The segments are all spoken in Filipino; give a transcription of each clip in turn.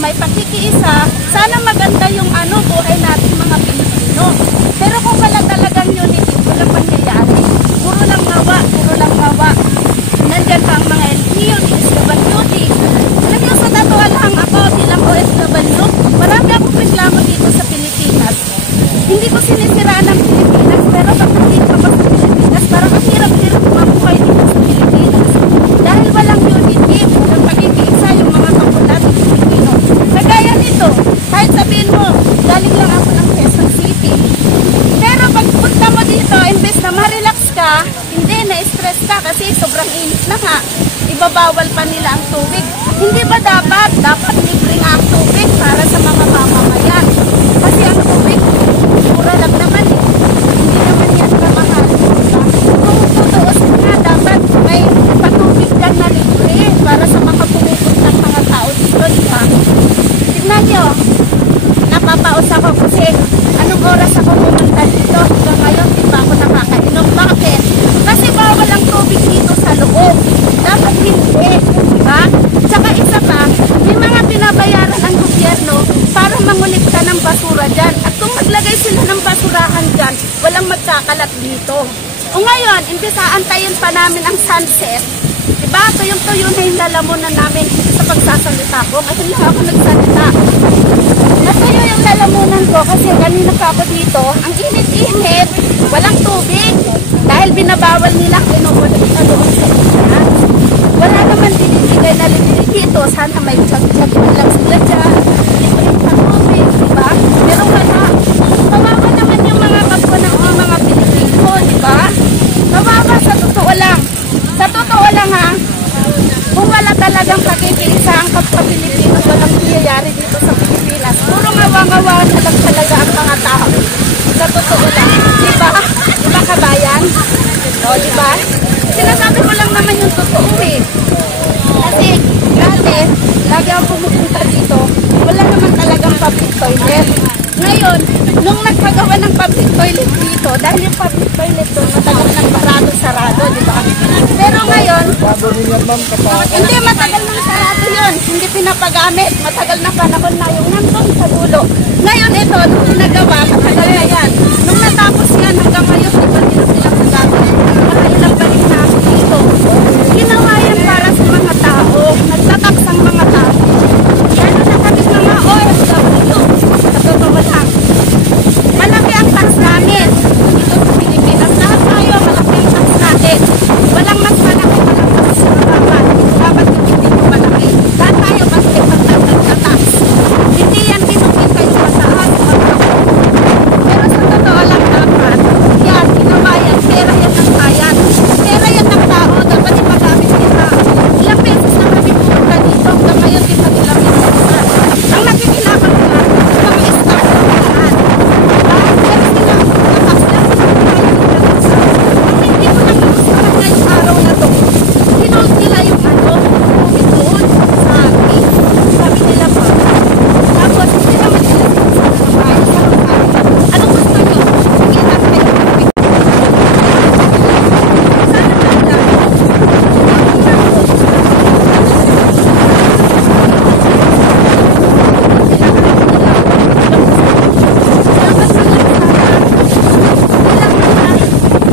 may pakikiisa, sana maganda yung buhay natin mga Pilipino. Pero kung wala talagang unity, walang mangyayari. Puro lang ngawa, puro lang ngawa. Nandyan pa ang mga LGU, DSWD. Alam niyo, sa totoo lang ako bilang OFW, marami akong reklamo dito sa Pilipinas. Hindi ko sinisiraan ang Pilipinas, pero pag nandito ako sa Pilipinas, parang ang hirap-hirap mabuhay dito sa Pilipinas. Dahil walang unity, walang pagkikiisa yung mga kapwa natin Pilipino. Kagaya nito, kahit sabihin mo, galing lang ako ng Quezon City. Pero pag punta mo dito, imbes na ma-relax ka, hindi, na-stress ka kasi sobrang init na nga. Ibabawal pa nila ang tubig. Hindi ba dapat? Dapat libre nga ang tubig para sa mga mamamayan. Kasi ang tubig, mura lang naman eh. Hindi naman yan kamahal. Kung tutuos nga, dapat may patubig dyan na libre para sa mga pumupuntang mga tao dito, diba? Tignan nyo, napapaos ako kasi anong oras ako pumunta dito. Hanggang ngayon, di ba ako nakakainom? Bakit? Kasi bawal ang tubig dito sa loob. Dapat hindi, diba? Tsaka isa pa, may mga pinabayaran ang gobyerno para mangulikta ng basura dyan. At kung maglagay sila ng basurahan dyan, walang magkakalat dito. O ngayon, imbes aantayin pa namin ang sunset, diba? Tuyong-tuyo na yung lalamunan namin sa pagsasalita ko. Kasi lang ako nagsalita. Natuyo yung lalamunan ko kasi kanina pa ako dito. Ang init-init, walang tubig. Dahil binabawal nila kinukulit sa loob sa Pilipinas. Wala naman binibigay na libre dito. Sana may tiyag-tiyag lang sila dyan. Libre sa tubig, diba? Pero wala. Kawawa naman yung mga kapwa ng mga Pilipino, diba? Kawawa sa totoo lang. Sa totoo lang ha, kung wala talagang pakikiisa ang kapwa Pilipino, walang nangyayari dito sa Pilipinas. Puro ngawa-ngawa na lang talaga ang mga tao. Sa totoo lang. Diba? Diba kabayan? O, diba? Sinasabi ko lang naman yung totoo eh. Kasi, dati, lagi ako pumupunta dito, wala naman talagang public toilet. Ngayon, nung nagpagawa ng public toilet dito, dahil yung public toilet doon, matagal ng sarado, diba? Pero ngayon, hindi matagal ng sarado yun. Hindi pinapagamit. Matagal na panahon na yung nandun sa dulo. Ngayon ito, nung pinagawa, matagal na yan. Nung natapos yan, hanggang ngayon, di ba nila pinapagamit? Nakailang balik na ako dito. Ginawa yan para sa mga tao. Nagtataks ang mga tao. Lalo na kami mga OFW. Sa totoo lang. Malaki ang tax namin. Dito sa Pilipinas. Lahat tayo, malaki ang tax natin. Walang mas malaki, walang mas mababa. Dapat hindi ko malaki. Lahat tayo kasi pagtatag-tax. Hindi yan pinukita yung mataas. Pero sa totoo lang dapat, yan, ginawa yan. Pera yan ng bayan. Pera yan ng tao. Dapat ipagamit nila. Ilang beses na kami pumunta dito. Hanggang ngayon, di pa nila pinukita. Ang nakikilaban ka, mga staff ng lahat. Dahil sila, tax lang. Hindi ko lang gusto ngayong araw na to. Hinold nila yung tubig doon sa akin. Sabi nila pa. Tapos, hindi naman nila sa bahay. Anong gusto nyo? Kita kayo.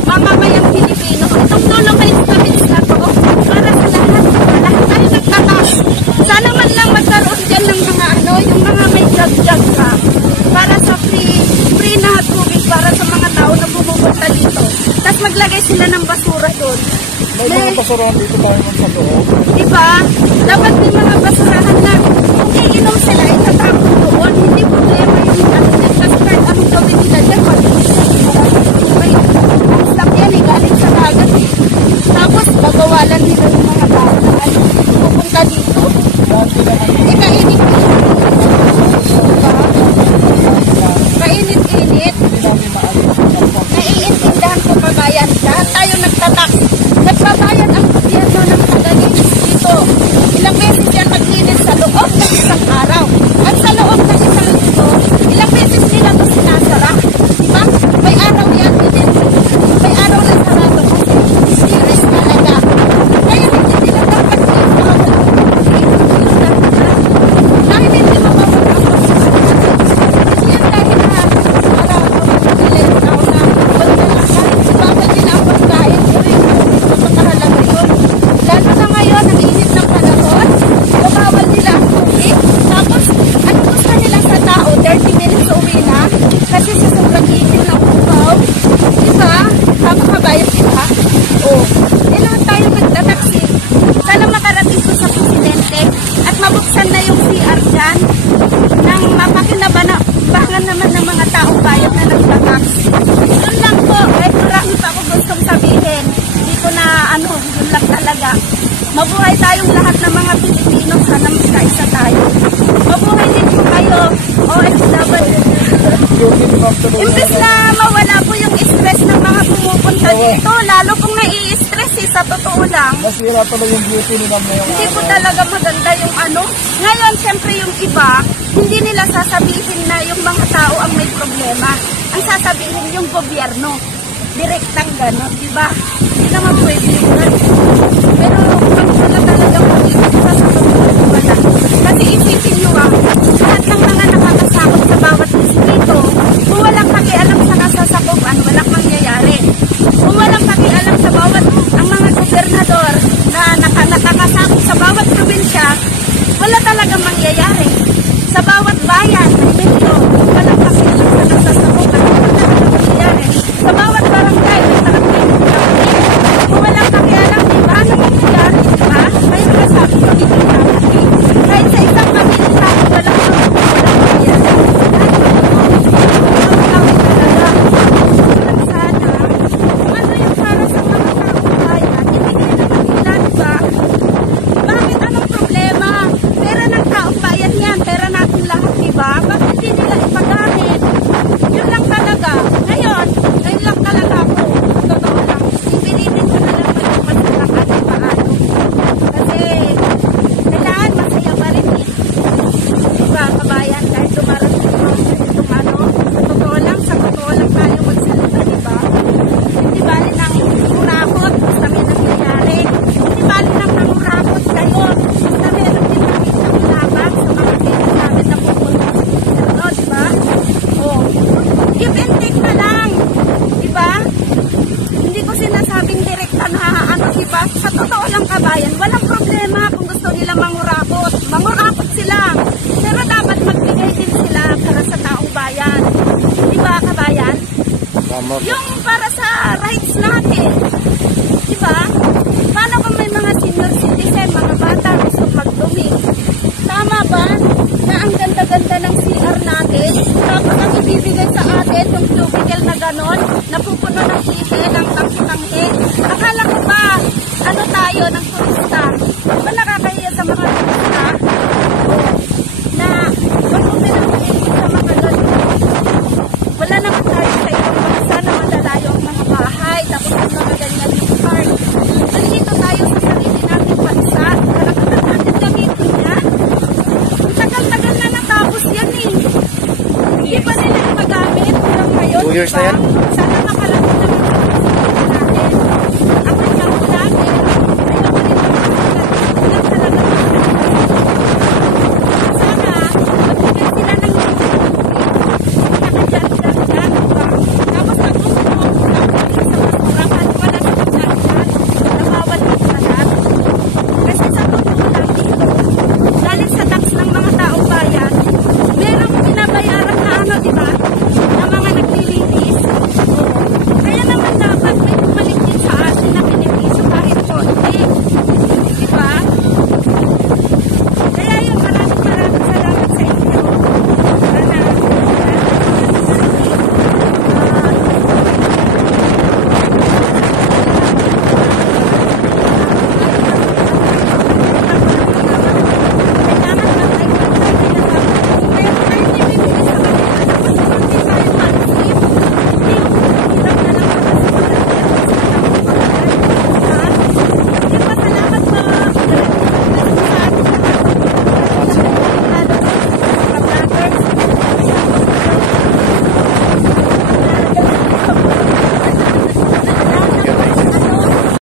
Sana mamamayang Pilipino. Itong tulong na establish na to para sa lahat. Lahat tayo nagtatas. Sana man lang magkaroon dyan ng mga yung mga may jag-jag ka para sa free na tubig para sa mga tao na bumupunta dito. Tapos maglagay sila ng basura doon. May mga basurahan dito tayo sa loob. Diba? Dapat may mga basurahan na kung iinom sila, itatapon doon. Hindi problema yung kasi kahit anong gawin nila dyan, ang stock yan eh, galing sa dagat eh. Tapos bagawalan nila yung mga tao na pupunta dito. Kainit-init. Kainit-init. Naiintindahan ko kabayan. Lahat tayo nagtatak. Nagbabayad ang gobyerno ng tagalinis dito. Ilang beses yan maglinis sa loob ng isang araw. At sa loob ng isang ito, ilang beses nila ito sinasara. Diba? May araw yan. May araw na sarado kasi serious talaga. Kaya hindi nila dapat dahil hindi tuloy Imbes na mawala po yung stress ng mga pumupunta Oo. dito, lalo pong nai-stress sa totoo lang. Nasira tuloy yung beauty nila ngayong Hindi po araw. talaga maganda yung ano. Ngayon, siyempre yung iba, hindi nila sasabihin na yung mga tao ang may problema. Ang sasabihin yung gobyerno. Direktang gano'n, di ba? Hindi naman pwede yung gano'n. Pero kung wala talagang pag-isip sa totoo, wala. Kasi isipin nyo lahat ng mga nakakasakot sa bawat distrito, kung walang pakialam sa kasasakupan, walang mangyayari. Kung walang pakialam sa bawat ang mga gobernador na nakakasakot sa bawat probinsya, wala talagang mangyayari. Sa bawat bayan, dito, walang pakialam sa kasasakupan, wala talagang mangyayari. Sa bawat barangay, may nakapili. Kung walang pakialam, di ba? Ano mangyayari, di ba? Kaya nasabi ko, hindi nakapili. Kahit sa isang pamilya, walang mangyayari. Ano yung para sa mga kababayan, ibigay naman nila, di ba? Bakit anong problema? Pera ng taong bayan yan, pera natin lahat, di ba? Bakit hindi nila ipagamit? Yun lang talaga. Ngayon lang talaga ako. Totoo lang. Ipilitin ko na lang magpapagpapagpapag at paano. Kasi, kailangan masaya pa rin eh. Di ba, kabayan? Kahit dumarating mo itong ano, sa totoo lang tayo magsalita, di ba? Hindi bali nang kurakot, basta may nangyayari. Hindi bali nang nangurakot kayo, basta meron din nakitang laban sa mga kailan namin na pupunta sa gobyerno, di ba? Oh, give and take na lang, di ba? Hindi ko sinasabing direkta na ano, di ba? Sa totoo lang kabayan, walang problema kung gusto nila mangurakot. Mangurakot sila. Pero dapat magbigay din sila para sa taong bayan. Di ba kabayan? Tama. Yung para sa rights natin. Di ba? Paano kung may mga senior citizen, mga bata gusto magdumi? Tama ba na ang ganda-ganda ng CR natin, tapos ang ibibigay sa atin yung cubicle na ganon, napupuno ng ihe, ng tangki-tangki? Akala ko ba, ano tayo ng turista? Di ba nakakahiya sa mga turista? Na mapupuno ng ihe sa mga ganon? Wala naman tayo sa ibang bansa na malalayo ang mga bahay, tapos ang mga ganyan yung park. Nandito tayo sa sarili natin bansa, karapatan natin gamitin yan. Ang tagal-tagal na natapos yan eh. Hindi pa nila magamit hanggang ngayon. 2 years diba? na yan?